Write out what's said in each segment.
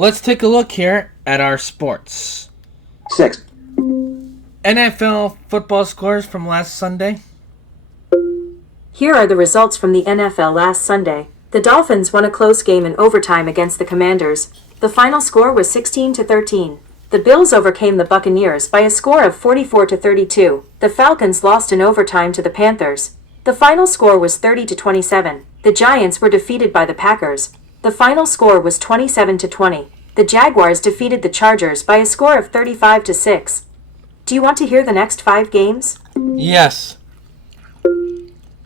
Let's take a look here at our sports. 6. NFL football scores from last Sunday. Here are the results from the NFL last Sunday. The Dolphins won a close game in overtime against the Commanders. The final score was 16-13. The Bills overcame the Buccaneers by a score of 44-32. The Falcons lost in overtime to the Panthers. The final score was 30-27. The Giants were defeated by the Packers. The final score was 27-20. The Jaguars defeated the Chargers by a score of 35-6. Do you want to hear the next 5 games? Yes.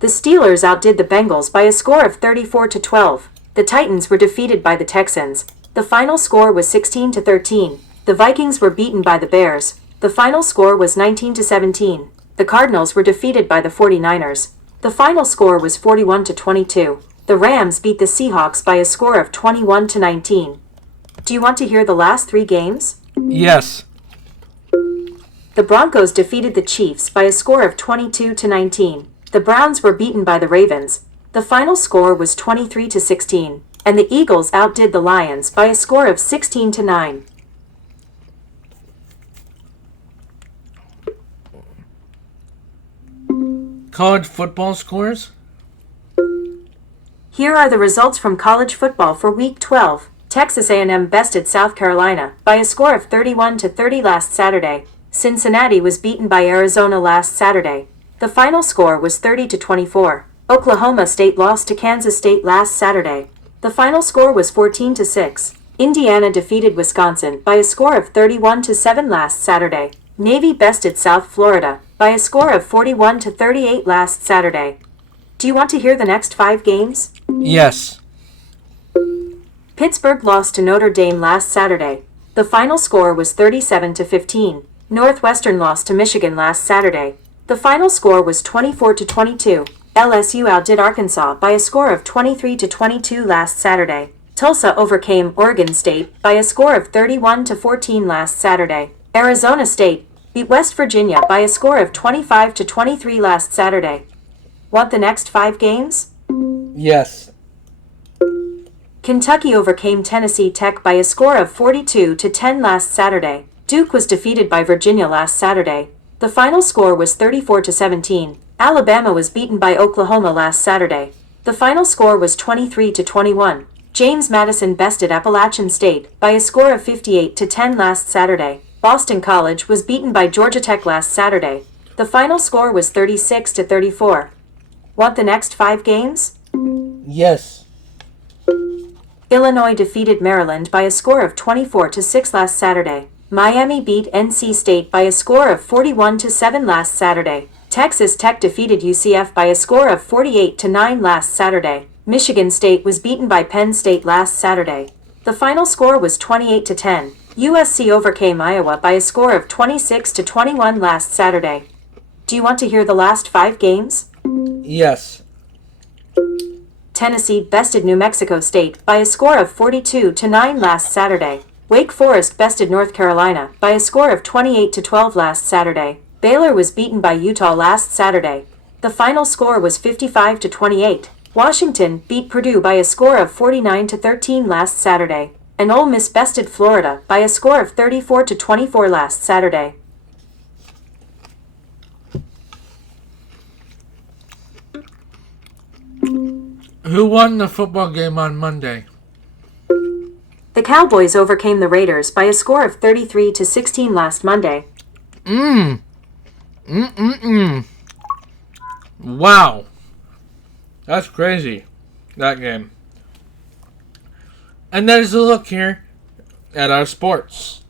The Steelers outdid the Bengals by a score of 34-12. The Titans were defeated by the Texans. The final score was 16-13. The Vikings were beaten by the Bears. The final score was 19-17. The Cardinals were defeated by the 49ers. The final score was 41-22. The Rams beat the Seahawks by a score of 21-19. Do you want to hear the last 3 games? Yes. The Broncos defeated the Chiefs by a score of 22-19. The Browns were beaten by the Ravens. The final score was 23-16. And the Eagles outdid the Lions by a score of 16-9. College football scores. Here are the results from college football for Week 12. Texas A&M bested South Carolina by a score of 31-30 last Saturday. Cincinnati was beaten by Arizona last Saturday. The final score was 30-24. Oklahoma State lost to Kansas State last Saturday. The final score was 14-6. Indiana defeated Wisconsin by a score of 31-7 last Saturday. Navy bested South Florida by a score of 41-38 last Saturday. Do you want to hear the next 5 games? Yes. Pittsburgh lost to Notre Dame last Saturday. The final score was 37-15. Northwestern lost to Michigan last Saturday. The final score was 24-22. LSU outdid Arkansas by a score of 23-22 last Saturday. Tulsa overcame Oregon State by a score of 31-14 last Saturday. Arizona State beat West Virginia by a score of 25-23 last Saturday. Want the next 5 games? Yes. Kentucky overcame Tennessee Tech by a score of 42-10 last Saturday. Duke was defeated by Virginia last Saturday. The final score was 34-17. Alabama was beaten by Oklahoma last Saturday. The final score was 23-21. James Madison bested Appalachian State by a score of 58-10 last Saturday. Boston College was beaten by Georgia Tech last Saturday. The final score was 36-34. Want the next 5 games? Yes. Illinois defeated Maryland by a score of 24-6 last Saturday. Miami beat NC State by a score of 41-7 last Saturday. Texas Tech defeated UCF by a score of 48-9 last Saturday. Michigan State was beaten by Penn State last Saturday. The final score was 28-10. USC overcame Iowa by a score of 26-21 last Saturday. Do you want to hear the last 5 games? Yes. Tennessee bested New Mexico State by a score of 42-9 last Saturday. Wake Forest bested North Carolina by a score of 28-12 last Saturday. Baylor was beaten by Utah last Saturday. The final score was 55-28. Washington beat Purdue by a score of 49-13 last Saturday. And Ole Miss bested Florida by a score of 34-24 last Saturday. Who won the football game on Monday? The Cowboys overcame the Raiders by a score of 33-16 last Monday. Wow. That's crazy, that game. And that is a look here at our sports.